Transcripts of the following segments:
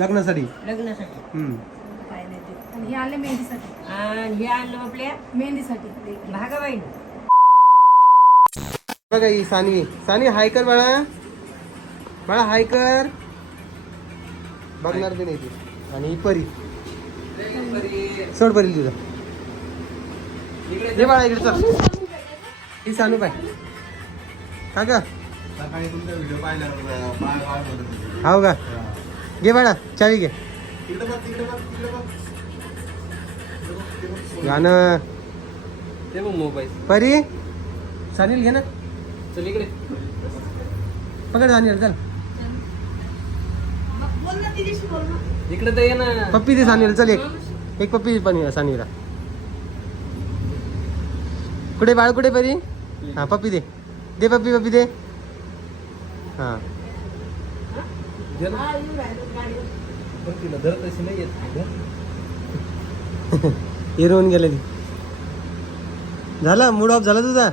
लग्नासाठी? लग्नासाठी. हम्म. काय नाही ते. आणि हे आले मेहंदीसाठी. आणि हे आणलं आपल्या मेहंदीसाठी. भागाबाईनं बघा ही सानवी सानवी हाय कर बाळा. बाळा हाय कर. बघणार बी नाही ती. आणि ही परी. सोड परी तुझा ये बाळा इकडे चल. ही सानू बाय का ग? सकाळी तुमचा व्हिडिओ पाहिल्यावर बाळ बाळ बोलत होते. हाव का? घे बाळा चावी घे. गाणं. ते मग मोबाईल. परी सानील घे ना. चल इकडे. पकड सानील चल. इकडे तर ये ना. पप्पी दे सानील चल एक. एक पप्पी पण सानीला कुठे बाळ कुठे परी? हा पप्पी दे. दे पप्पी पप्पी दे. हा. दे ना. बघ तिला धर तशी नाही येत धर. हिरवून गेले ती झाला मूड ऑफ झाला तुझा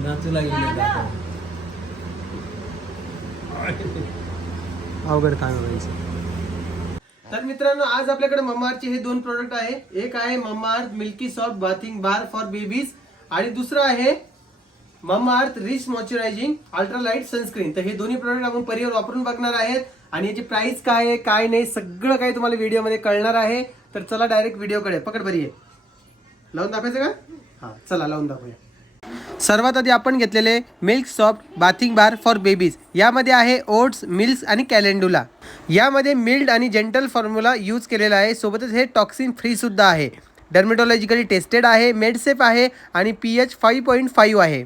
नाचू लागली आता. अवघड आहे बाईचं. तर मित्रांनो आज आपल्याकडे ममाअर्थचे हे दोन प्रोडक्ट आहे एक आहे Mamaearth milky soft bathing bar for babies आणि दुसरं आहे Mamaearth rich moisturising ultralight sunscreen. तर हे दोन्ही प्रोडक्ट आपण परिवार वापरून बघणार आहेत. आणि याची प्राइस काय आहे काय नाही सगळं काही तुम्हाला व्हिडिओमध्ये कळणार आहे. तर चला डायरेक्ट व्हिडिओकडे. पकड बरी आहे. लावून दाखवायचं का? हा चला लावून दाखवूया. सर्वात आधी आपण घेतलेले milk soft bathing bar for babies यामध्ये आहे ओट्स मिल्क आणि कॅलेंडुला यामध्ये मिल्ड आणि जेंटल फॉर्म्युला यूज केलेला आहे. सोबतच हे टॉक्सिन फ्रीसुद्धा आहे. डर्मेटॉलॉजिकली टेस्टेड आहे मेडसेफ आहे आणि P H five point five आहे.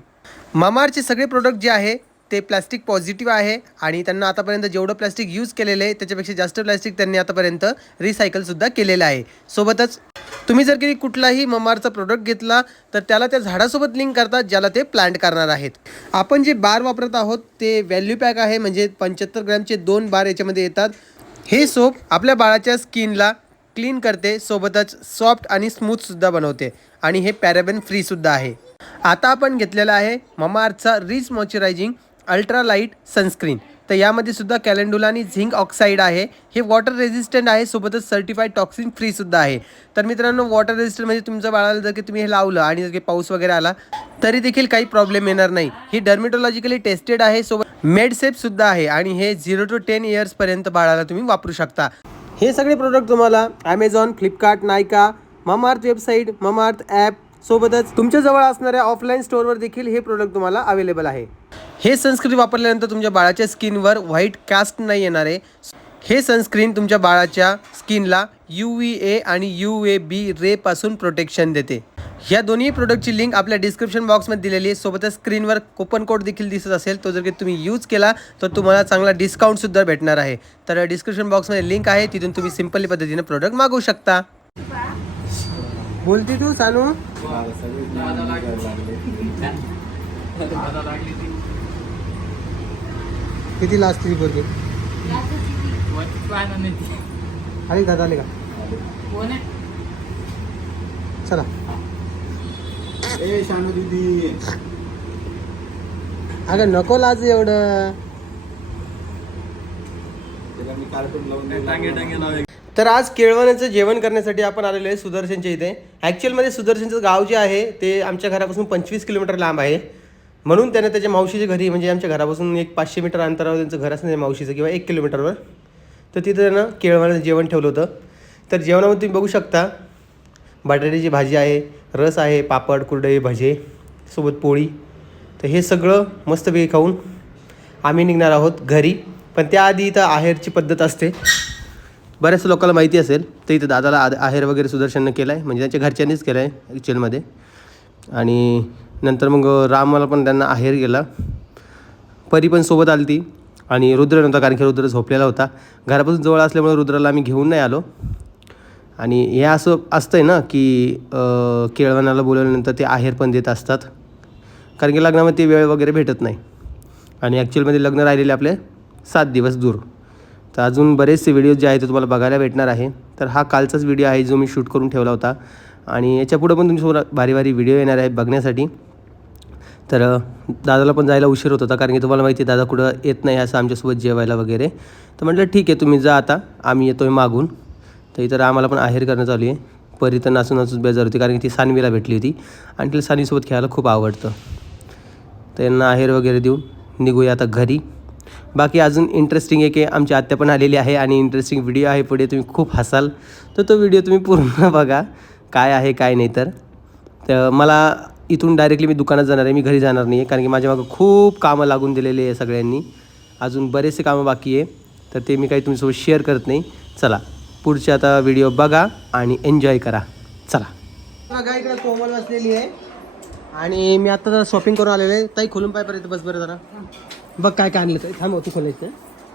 मामारचे सगळे प्रोडक्ट जे आहे ते प्लॅस्टिक पॉझिटिव्ह आहे आणि त्यांना आतापर्यंत जेवढं प्लॅस्टिक यूज केलेलं आहे त्याच्यापेक्षा जास्त प्लॅस्टिक त्यांनी आतापर्यंत रिसायकलसुद्धा केलेलं आहे. सोबतच तुम्ही जर कधी कुठलाही ममारचा प्रोडक्ट घेतला तर त्याला त्या झाडासोबत लिंक करतात ज्याला ते प्लांट करणार आहेत. आपण जे बार वापरत आहोत ते व्हॅल्यू पॅक आहे म्हणजे पंच्याहत्तर ग्रॅमचे दोन बार याच्यामध्ये येतात. हे सोप आपल्या बाळाच्या स्किनला क्लीन करते सोबतच सॉफ्ट आणि स्मूथसुद्धा बनवते. आणि हे पॅराबेन फ्रीसुद्धा आहे. आता आपण घेतलेला आहे ममाअर्थचा rich moisturising ultra light sunscreen. तर यामध्ये सुद्धा कॅलेंडुला आणि झिंक ऑक्साईड आहे. हे वॉटर रेझिस्टंट आहे सोबतच सर्टिफाईड टॉक्सिन फ्रीसुद्धा आहे. तर मित्रांनो वॉटर रेझिस्टंट म्हणजे तुमच्या बाळाला जर की तुम्ही हे लावलं आणि जर की पाऊस वगैरे आला तरी देखील काही प्रॉब्लेम येणार नाही. ही डर्मेटॉलॉजिकली टेस्टेड आहे सोबत मेडसेपसुद्धा आहे आणि हे झिरो टू टेन इयर्सपर्यंत बाळाला तुम्ही वापरू शकता. हे सगळे प्रोडक्ट तुम्हाला Amazon Flipkart Nykaa Mamaearth website Mamaearth app सोबतच तुमच्या जवळ असणाऱ्या ऑफलाईन स्टोअरवर देखील हे प्रोडक्ट तुम्हाला अवेलेबल आहे. हे सनस्क्रीन वापरल्यानंतर तुमच्या बाळाच्या स्किनवर व्हाईट कास्ट नाही येणार आहे. हे सनस्क्रीन तुमच्या बाळाच्या स्किनला यू व्ही ए आणि यू ए बी रेपासून प्रोटेक्शन देते. ह्या दोन्ही प्रोडक्टची लिंक आपल्या डिस्क्रिप्शन बॉक्समध्ये दिलेली आहे. सोबतच स्क्रीनवर कुपन कोड देखील दिसत असेल तो जर की तुम्ही यूज केला तर तुम्हाला चांगला डिस्काउंटसुद्धा भेटणार आहे. तर डिस्क्रिप्शन बॉक्समध्ये लिंक आहे तिथून तुम्ही सिम्पली पद्धतीने प्रोडक्ट मागवू शकता. बोलती तू सानू. किती लास्ट तुझी पोरगी? आली दादा आली का? चला. ए शानू दीदी. अगं नको लाज एवढं. त्याला मी कार्टून लावून तर आज केळवण्याचं जेवण करण्यासाठी आपण आलेलो आहे सुदर्शनच्या इथे. ॲक्च्युअलमध्ये सुदर्शनचं गाव जे आहे ते आमच्या घरापासून पंचवीस किलोमीटर लांब आहे. म्हणून त्याने त्याच्या मावशीच्या घरी म्हणजे आमच्या घरापासून एक पाचशे मीटर अंतरावर त्यांचं घर असणार मावशीचं किंवा एक किलोमीटरवर. तर तिथं त्यानं केळवण्याचं जेवण ठेवलं होतं. तर जेवणामध्ये तुम्ही बघू शकता बटाट्याची भाजी आहे रस आहे पापड कुरडई भजे सोबत पोळी. तर हे सगळं मस्तपैकी खाऊन आम्ही निघणार आहोत घरी. पण त्याआधी इथं आहेरची पद्धत असते. बऱ्याच लोकांना माहिती असेल तर इथं दादाला आद आहेर वगैरे सुदर्शननं केला आहे म्हणजे त्यांच्या घरच्यांनीच केलं आहे ॲक्च्युअलमध्ये आणि नंतर मग रामाला पण त्यांना आहेर गेला. परी पण सोबत आली ती. आणि रुद्र नव्हता कारण की रुद्र झोपलेला होता. घरापासून जवळ असल्यामुळे रुद्राला आम्ही घेऊन नाही आलो. आणि हे असं असतं आहे ना की केळवणाला बोलवल्यानंतर ते आहेर पण देत असतात. कारण की लग्नामध्ये ते वेळ वगैरे भेटत नाही. आणि ॲक्च्युअलमध्ये लग्न राहिलेले आपले सात दिवस दूर. तर अजून बरेचसे व्हिडिओ जे आहेत ते तुम्हाला बघायला भेटणार आहे. तर हा कालचाच व्हिडिओ आहे जो मी शूट करून ठेवला होता. आणि याच्यापुढं पण तुमच्यासोबत भारी भारी व्हिडिओ येणार आहे बघण्यासाठी. तर दादाला पण जायला उशीर होत होता कारण की तुम्हाला माहिती आहे दादा कुठं येत नाही असं आमच्यासोबत जेवायला वगैरे. तर म्हटलं ठीक आहे तुम्ही जा आता. आम्ही येतो आहे मागून. तर इतर आम्हाला पण आहेर करणं चालू आहे. परी तर नाचून नाचून बेजार होती कारण की ती सानवीला भेटली होती. आणि तिला सानवीसोबत खेळायला खूप आवडतं. तर यांना आहेर वगैरे देऊन निघूया आता घरी. बाकी अजून इंटरेस्टिंग एक आहे आमची आत्या पण आलेली आहे आणि इंटरेस्टिंग व्हिडिओ आहे. पुढे तुम्ही खूप हसाल. तर तो व्हिडिओ तुम्ही पूर्ण बघा. काय आहे काय नाही तर. तर मला इथून डायरेक्टली मी दुकानात जाणार आहे. मी घरी जाणार नाही आहे कारण की माझ्या मागं खूप कामं लागून दिलेली आहे सगळ्यांनी. अजून बरेचसे कामं बाकी आहे. तर ते मी काही तुमच्यासोबत शेअर करत नाही. चला पुढचे आता व्हिडिओ बघा आणि एन्जॉय करा. चला. बघा इकडे कोमल बसलेली आहे. आणि मी आता जरा शॉपिंग करून आलेलो आहे. ताई खोलून पाय पर्यंत बस बरं जरा. बघ काय काय आणलं ताई थांब तू खोलायचं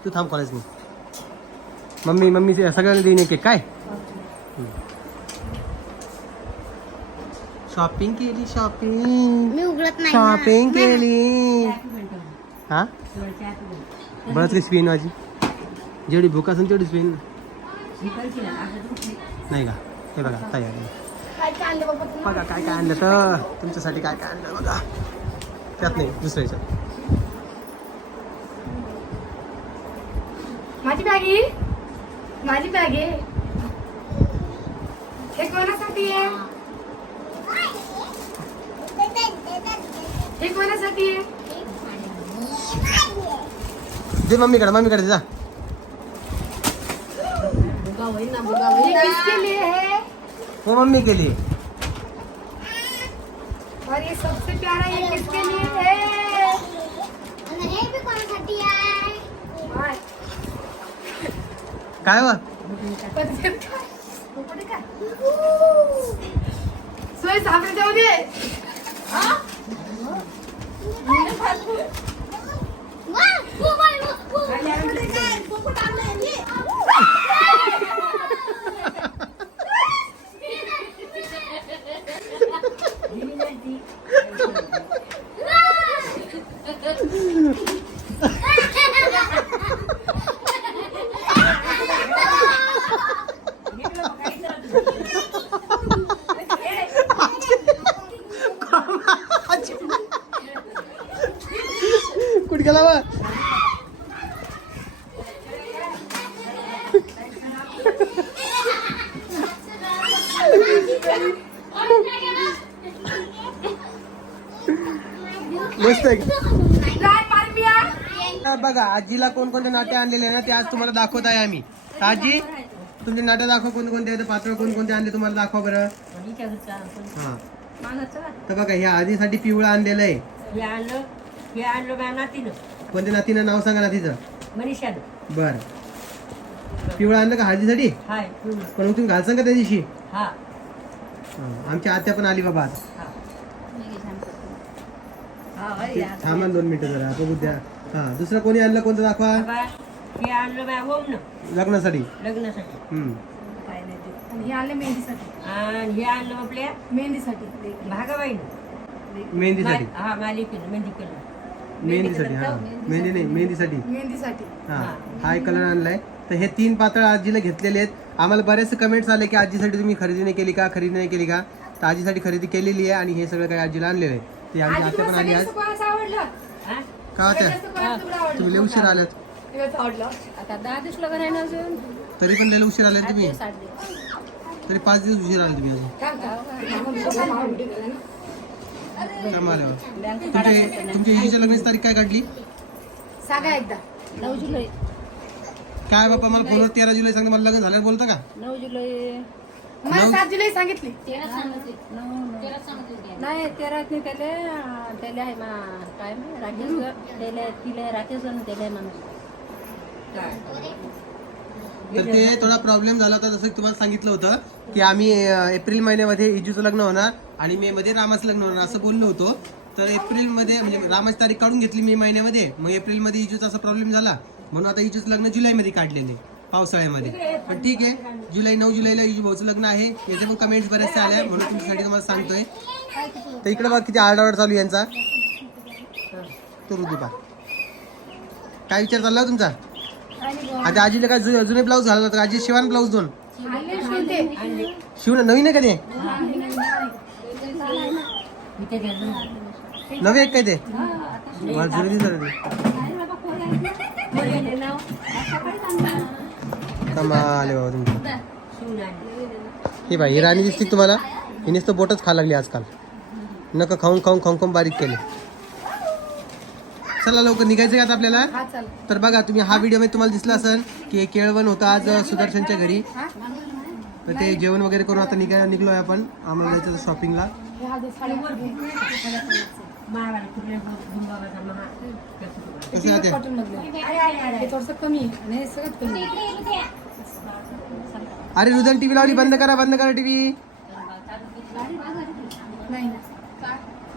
तू थांब खोलायचं नाही. मम्मी मम्मी सगळ्यांना देईन एक काय? शॉपिंग केली शॉपिंग मी उघडत नाही शॉपिंग केली. हा. बळतली स्पेन माझी जेवढी भूक असेल तेवढी स्पेन नाही का? हे बघा ताई आली. बघा काय काय आणलं तर? तुमच्यासाठी काय काय आणलं बघा. त्यात नाही दुसऱ्या माझी बॅग आहे. माझी बॅग आहे. हे कोणासाठी आहे? हे कोणासाठी आहे? दे मम्मीकडे मम्मीकडे जा. हे किसके लिए मम्मी और ये सबसे प्यारा ये किसके लिए है हाय. काय वा पण ते काय? तो कुठे काय? सोय सापडे जाऊ दे हा? कुठे गेला वा मस्त आहे. बघा आजीला कोणकोणते नाटे आणलेले ना ते आज तुम्हाला दाखवत आहे आम्ही. आजी तुमचे नाटे दाखवा कोणकोणते आहेत पात्र कोणकोणते आणले तुम्हाला दाखवा बरं. हा. तर बघा ह्या आजीसाठी पिवळं आणलेलं आहे. हे हे कोणत्या नातीनं? नाव सांगा नातीचं. मनीषानं. बर. पिवळं आणलं का हळदीसाठी. पण मग तुम्ही घालसान का त्या दिवशी. हा. हा, आमची आत्या पण आली बाबा आज. हा थांबा दोन मिनिटं जरा बघू द्या हा दुसरं कोणी आणलं कोणतं दाखवा? हे आणलं लग्नासाठी. लग्नासाठी. हम्म. आणि हे आणले मेहंदीसाठी. आणि हे आणलं आपल्या मेहंदीसाठी. भागाबाईनं मेहंदीसाठी. मा- हा मालिकेनं मेहंदी केलं मेहंदीसाठी हा. मेहंदी नाही मेहंदीसाठी. मेहंदीसाठी. हा हा एक कलर आणलाय. तर हे तीन पातळ आजीला घेतलेले आहेत. आम्हाला बरेचसे कमेंट्स आले की आजीसाठी तुम्ही खरेदी नाही केली का खरेदी नाही केली का? तर आजीसाठी खरेदी केलेली आहे आणि हे सगळं काही आजीला आणलेलं आहे. ती आमची आत्या पण आली आज हा? का? तुम्ही लय उशीर आल्यात सगळ्यात आवडलं. आता दहा दिवस लग्न आहे ना अजून? तरी पण लय उशीर आले तुम्ही. तरी पाच दिवस उशीर आले तुम्ही अजून. तुमचे तुमच्या हिच्या लग्नाची तारीख काय काढली? सांगा एकदा. नऊ जुलै. काय बापा मला फोनवर तेरा जुलै सांगते मला लग्न झाल्यावर बोलता का? नऊ जुलै. मला सात जुलै सांगितली. नाही तेरा नाही त्याले त्याले आहे मा काय राकेश त्याले तिले राकेश आणि त्याले माणूस. तर ते थोडा प्रॉब्लेम झाला होता जसं की तुम्हाला सांगितलं होतं की आम्ही एप्रिल महिन्यामध्ये इजूचं लग्न होणार आणि मे मध्ये रामाचं लग्न होणार असं बोललो होतो. तर एप्रिलमध्ये म्हणजे रामाची तारीख काढून घेतली मे महिन्यामध्ये. मग एप्रिलमध्ये इजूचा असा प्रॉब्लेम झाला. म्हणून आता इजूचं लग्न जुलैमध्ये काढलेले पावसाळ्यामध्ये. पण ठीक आहे. जुलै नऊ जुलैला इजू भाऊचं लग्न आहे. याचे पण कमेंट्स बऱ्याचशा आल्या म्हणून तुमच्यासाठी तुम्हाला सांगतोय. तर इकडे बघ किती आरडाओरड चालू आहे यांचा. तो ऋतुपा काय विचार चालला हो तुमचा? आता आजीला काय जु- जुने ब्लाऊज घालत होता आजी शिवान ब्लाऊज दोन. आणले शिवण नवीन आहे का ते? नवे काय ते? हा, आता मला जुने कमाल बाबा तुमची. ही बाई ही राणी दिसते तुम्हाला. हिनेच तर बोटच खा लागली आजकाल. नका खाऊन खाऊन खाऊन खाऊन बारीक केले. चला लवकर निघायचं का आपल्याला. तर बघा तुम्ही हा व्हिडिओमध्ये तुम्हाला दिसला असेल की केळवण होतं आज सुदर्शनच्या घरी. तर ते जेवण वगैरे करून आता निघाय निघलोय आपण. आम्हाला जायचं शॉपिंगला कसं राहते कॉटन मधले हे थोडस कमी आहे आणि हे सगळ्यात कमी आहे. अरे रुदन टीव्ही लावली बंद करा बंद करा टीव्ही.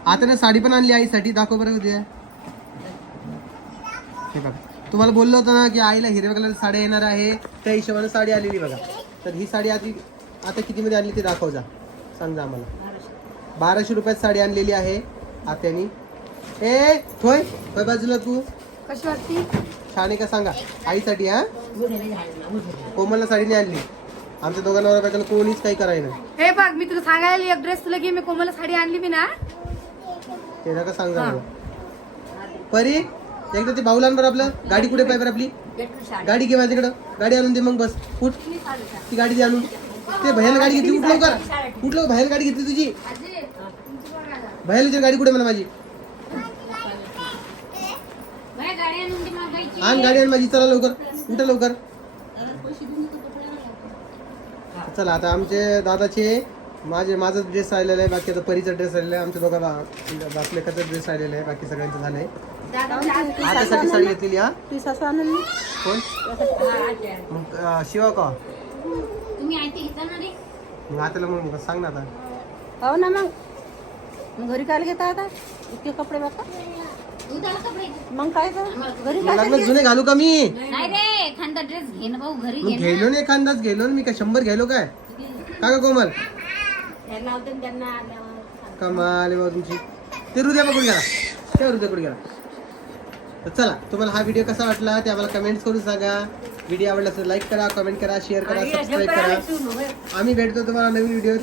आता ना साडी पण आणली आईसाठी दाखव बरं उद्या. हे बघा. तुम्हाला बोललो होतं ना की आईला हिरव्या कलर साडी येणार आहे त्या हिशोबाने साडी आलेली बघा. तर ही साडी आधी आता कितीमध्ये आणली ते दाखव जा. सांग जा आम्हाला. बाराशे रुपयात साडी आणलेली आहे आत्यानी. ए होय होय बाजूला तू. कशी वाटती? छान आहे का सांगा? आईसाठी हा? कोमलला साडी नाही आणली. आमच्या दोघांना बायकाला कोणीच काही करायला नाही. हे बघ मी तुला सांगायला एक ड्रेस तुला की मी कोमलला साडी आणली मी ना. ते नका सांग मला. परी एकदा ते भाऊ लहान बरं आपलं. गाडी कुठे पाहिजे बरं आपली? गाडी घे माझ्याकडं. गाडी आणून दे मग बस. उठ. ती गाडी दे आणून ते भैयाला गाडी घेतली उठ लवकर. लवकर भैयाला गाडी घेतली तुझी. भैयाला तुझी गाडी कुठे म्हणा माझी. आण गाडी आण माझी चला लवकर. उठ लवकर. चला आता आमचे दादाचे माझे माझा ड्रेस राहिलेला आहे बाकी आता परीचा ड्रेस राहिलेला आहे आमच्या दोघा बा- बापलेकाचा ड्रेस राहिलेला आहे बाकी सगळ्यांचं झालंय. आतासाठी साडी घेतलेली हा. कोण? मग शिवा का? मग आताला मग सांग ना आता. हो ना मग. मग घरी काय घेता आता? इतके कपडे बापा. मग काय तर घरी लागलं जुने घालू का मी? नाही रे एखादा ड्रेस घे ना भाऊ घरी मग घे ना. गेलो नाही एखादाच गेलो ना मी काय शंभर घ्यायलो काय? का ग कोमल? त्यांना होते ना त्यांना आल्यावर. कमाल आहे बाबा तुमची. ते हृदय पकडून घ्या. त्या हृदय पकडून घ्या. तर चला तुम्हाला हा व्हिडिओ कसा वाटला ते आम्हाला कमेंट्स करून सांगा. व्हिडिओ आवडला असेल लाईक करा कमेंट करा शेअर करा सबस्क्राईब करा. आम्ही भेटतो तुम्हाला नवीन व्हिडिओ